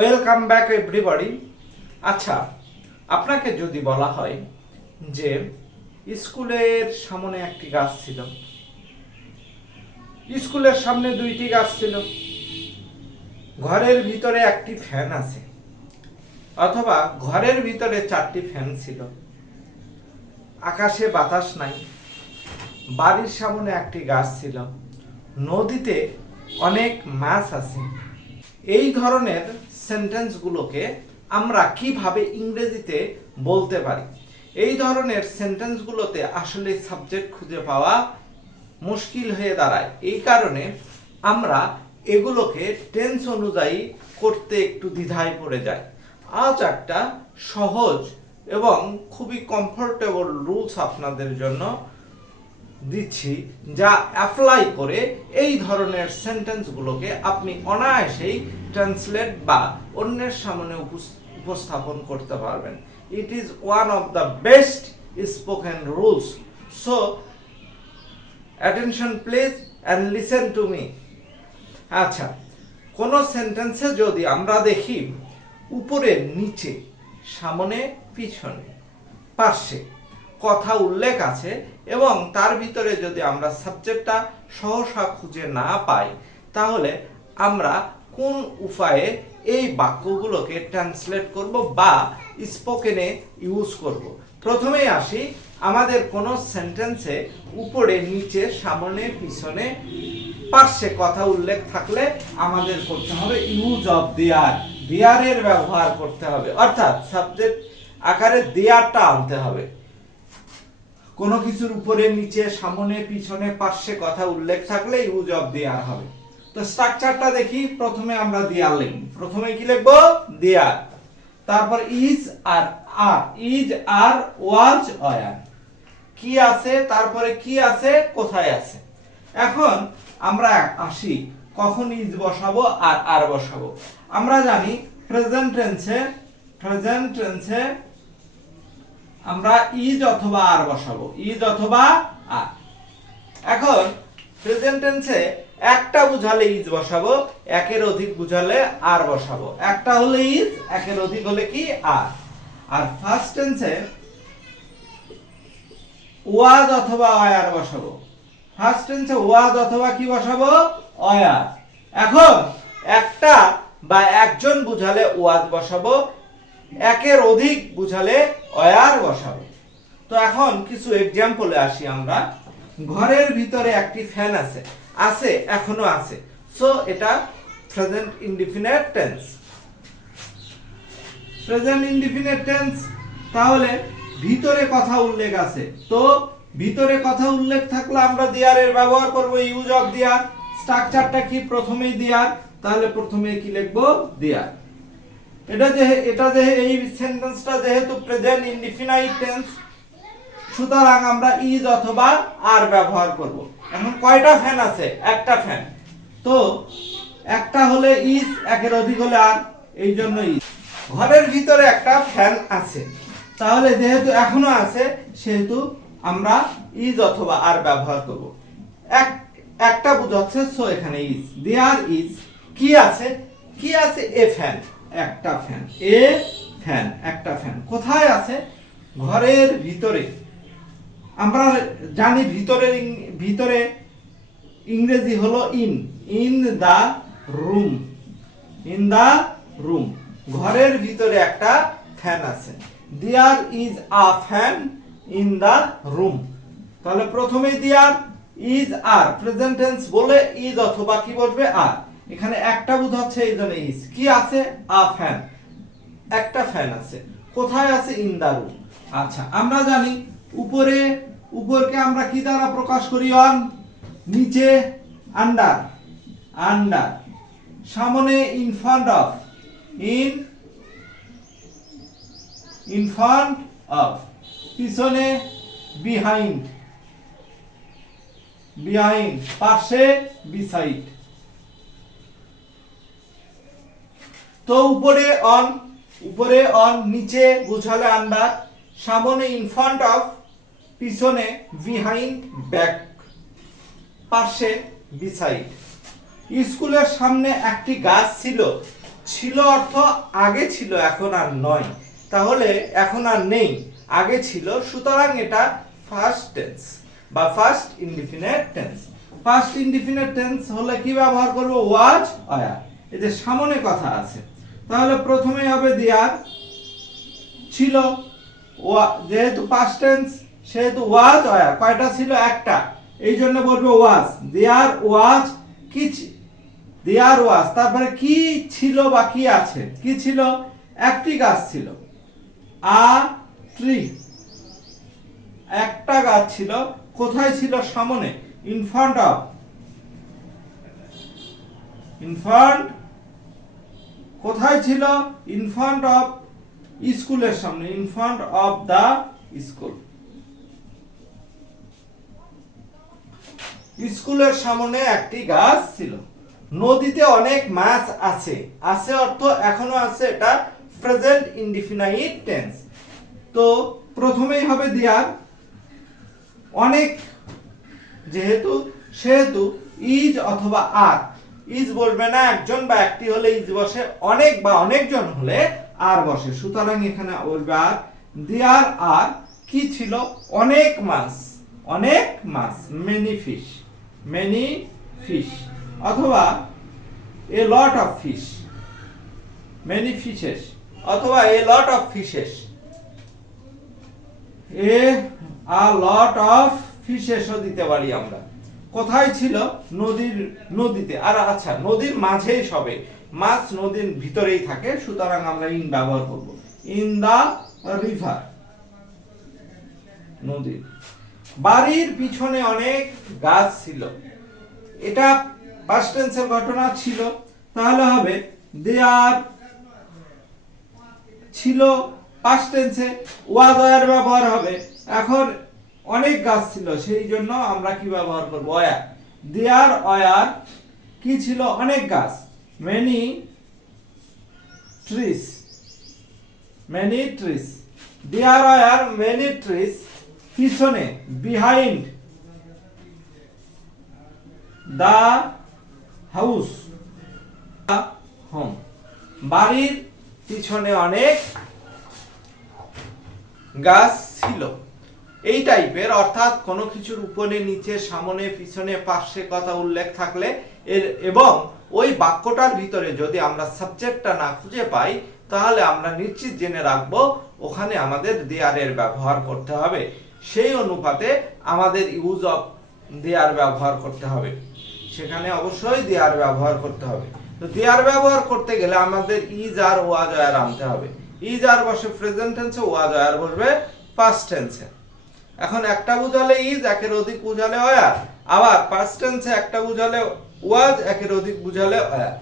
Welcome back everybody. আচ্ছা, আপনাকে যদি বলা হয় যে স্কুলের সামনে একটি গাছ ছিল, স্কুলের সামনে দুইটি গাছ ছিল, ঘরের ভিতরে একটি ফ্যান আছে, অথবা ঘরের ভিতরে চারটি ফ্যান ছিল, আকাশে বাতাস নাই, বাড়ির সামনে একটি গাছ ছিল, নদীতে অনেক মাছ আছে, এই ধরনের সেন্টেন্সগুলোকে আমরা কিভাবে ইংরেজিতে বলতে পারি? এই ধরনের সেন্টেন্সগুলোতে আসলে সাবজেক্ট খুঁজে পাওয়া মুশকিল হয়ে দাঁড়ায়। এই কারণে আমরা এগুলোকে টেন্স অনুযায়ী করতে একটু দ্বিধায় পড়ে যাই। আজ একটা সহজ এবং খুবই কমফোর্টেবল রুলস আপনাদের জন্য দিচ্ছি, যা অ্যাপ্লাই করে এই ধরনের সেন্টেন্সগুলোকে আপনি অনায়াসেই ট্রান্সলেট বা অন্যের সামনে উপস্থাপন করতে পারবেন। It is one of the best spoken rules. So attention please and listen to me. আচ্ছা, কোন সেন্টেন্সে যদি আমরা দেখি উপরে নিচে, সামনে পিছনে, পাশে কথা উল্লেখ আছে এবং তার ভিতরে যদি আমরা সাবজেক্টটা সহসা খুঁজে না পাই, তাহলে আমরা কোন উপায়ে এই বাক্যগুলোকে ট্রান্সলেট করব বা স্পোকেনে ইউজ করব? প্রথমেই আসি, আমাদের কোনো সেন্টেন্সে উপরে নিচে সামনে পিছনে পাশে কথা উল্লেখ থাকলে আমাদের করতে হবে ইউজ অফ দেয়ার। দেয়ারের ব্যবহার করতে হবে, অর্থাৎ সাবজেক্ট আকারে দেয়ারটা আনতে হবে। কোনো কিছুর উপরে নিচে সামনে পিছনে পাশে কথা উল্লেখ থাকলে ইউজ অফ দেয়ার হবে। তো স্ট্রাকচারটা দেখি। প্রথমে আমরা দেয়ার লিখব। প্রথমে কি লিখব? দেয়ার। তারপর is are are, is are was were, কি আছে, তারপরে কি আছে, কোথায় আছে। এখন আমরা আসি কখন ইজ বসাবো আর আর বসাবো। আমরা জানি প্রেজেন্ট টেন্সে আমরা ইজ অথবা আর বসাবো, ইজ অথবা আর। এখন প্রেজেন্ট টেন্সে একটা বুঝালে ইজ বসাবো, একের অধিক বুঝালে আর বসাবো। একটা হলে ইজ, একের অধিক হলে কি আর। আর ফার্স্ট টেন্সে ওয়াজ অথবা ওয়্যার বসাবো। ফার্স্ট টেন্সে ওয়াজ অথবা কি বসাবো? ওয়্যার। এখন একটা বা একজন বুঝালে ওয়াজ বসাবো, একের অধিক বুঝালে ওয়্যার বসাবো। তো এখন কিছু এক্সাম্পলে আসি আমরা। ঘরের ভিতরে একটি ফ্যান আছে, আছে, এখনো আছে। সো এটা present indefinite tense. Present indefinite tense, তাহলে ভিতরে কথা উল্লেখ আছে। তো ভিতরে কথা উল্লেখ থাকলে আমরা দেয়ারের ব্যবহার করব, ইউজ অফ দেয়ার। স্ট্রাকচারটা কি? প্রথমেই দেয়ার, তাহলে প্রথমে কি লিখব? দেয়ার। এটা যে এই সেন্টেন্সটা যেহেতু প্রেজেন্ট ইনডিফিনাইট টেন্স, সুতরাং আমরা ইজ অথবা আর ব্যবহার করব। এখন কয়টা ফ্যান আছে? একটা ফ্যান। তো একটা হলে ইজ, একের অধিক হলে আর, এই জন্য ইজ। ঘরের ভিতরে একটা ফ্যান আছে, তাহলে যেহেতু এখনো আছে সেহেতু আমরা ইজ অথবা আর ব্যবহার করব। একটা বুঝাচ্ছে, সো এখানে ইজ। দেয়ার ইজ, কি আছে? কি আছে? এ ফ্যান, একটা ফ্যান। এ ফ্যান, একটা ফ্যান। কোথায় আছে? ঘরের ভিতরে। আমরা জানি ভিতরে ইংরেজি হলো in, in the room, in the room. ঘরের ভিতরে একটা ফ্যান আছে। There is a fan in the room. তাহলে প্রথমে there, is are, present tense বলে ইজ অথবা কি বসবে? আর। এখানে একটা বুঝাচ্ছে, এই জন্য ইজ। কি আছে? আ ফ্যান, একটা ফ্যান আছে। কোথায় আছে? In the room. আচ্ছা, আমরা জানি উপরকে আমরা কি দ্বারা প্রকাশ করি? অন। নিচে আন্ডার, আন্ডার। সামনে in front of, in front of. পিছনে বিহাইন্ড, বিহাইন্ড। পাশে বিসাইড। তো উপরে অন, নিচে বুঝালে আন্ডার, সামনে ইন ফ্রন্ট অফ, পিছনে বিহাইন্ড, ব্যাক, পাশে বিসাইড। স্কুলের সামনে একটি গাছ ছিল, ছিল অর্থ আগে ছিল, এখন আর নয়, তাহলে এখন আর নেই, আগে ছিল, সুতরাং এটা ফার্স্ট টেন্স বা first indefinite tense. First indefinite tense হলে কি ব্যবহার করব? ওয়াজ ওয়্যার, এই যে সামনে কথা আছে, তাহলে প্রথমেই হবে দেয়ার, ছিল, যেহেতু পাস্ট টেন্স সেহেতু ওয়াজ ওয়্যার, কয়টা ছিল? একটা, এই জন্য বলবো ওয়াজ। দেয়ার ওয়াজ কি, দেয়ার ওয়াজ, তারপরে কি ছিল বা কি আছে? কি ছিল? একটি গাছ ছিল, আ ট্রি, একটা গাছ ছিল। কোথায় ছিল? সামনে, in front of, in front, কোথায় ছিল? ইন ফ্রন্ট অফ, স্কুলের সামনে, in front of the school, স্কুলের সামনে একটি গাছ ছিল। নদীতে অনেক মাছ আছে, আছে অর্থ এখনো আছে, এটা প্রেজেন্ট ইনডিফিনাইট টেন্স। তো প্রথমেই হবে দেয়ার, অনেক যেহেতু সেহেতু ইজ অথবা আর, ইজ বসবে না, একজন বা একটি হলে ইজ বসে, অনেক বা অনেকজন হলে আর বসে, সুতরাং এখানে বলবে আর। দেয়ার আর কি ছিল? অনেক মাছ, অনেক মাছ, মেনি ফিশ, মেনি ফিশ, অথবা a lot of fish, many fishes, অথবা a lot of fishes, a lot of ফিশেসও দিতে পারি আমরা। কোথায় ছিল? নদীর, নদীতে, আর আচ্ছা নদীর মাঝেই সবে, মাছ নদীর ভিতরেই থাকে, সুতরাং আমরা ইন ব্যবহার করব। ইন দা রিভার, নদী। বাড়ির পিছনে অনেক গাছ ছিল, এটা পাস্ট টেন্সের ঘটনা ছিল, তাহলে হবে দেয়ার ছিল, পাস্ট টেন্সে ওয়াজ ওয়্যার ব্যবহার হবে। এখন অনেক গাছ ছিল, সেই জন্য আমরা কি ব্যবহার করব? ওয়্যার। দেয়ার ওয়্যার কি ছিল? অনেক গাছ, মেনি ট্রিস, মেনি ট্রিস। দেয়ার ওয়্যার মেনি ট্রিস, পিছনে, বিহাইন্ড দা হাউস, হোম, বাড়ির পিছনে অনেক গাছ ছিল। এই টাইপের, অর্থাৎ কোনো কিছুর উপরে, নিচে, সামনে, পিছনে, পাশে কথা উল্লেখ থাকলে এবং ওই বাক্যটার ভিতরে যদি আমরা সাবজেক্টটা না খুঁজে পাই, তাহলে আমরা নিশ্চিত জেনে রাখবো ওখানে আমাদের দেয়ারের ব্যবহার করতে হবে, সেই অনুপাতে আমাদের ইউজ অফ দেয়ার ব্যবহার করতে হবে, সেখানে অবশ্যই দেয়ার ব্যবহার করতে হবে। তো দেয়ার ব্যবহার করতে গেলে আমাদের ইজ আর ওয়াজ ওয়্যার আনতে হবে। ইজ আর বসে প্রেজেন্ট টেন্সে, ওয়াজ ওয়্যার বসবে পাস্ট টেন্সে। এখন একটা বুঝালে ইজ, একের অধিক বুঝালে ওয়্যার, আবার পাস্ট টেন্সে একটা বুঝালে ওয়াজ, একের অধিক বুঝালে ওয়্যার।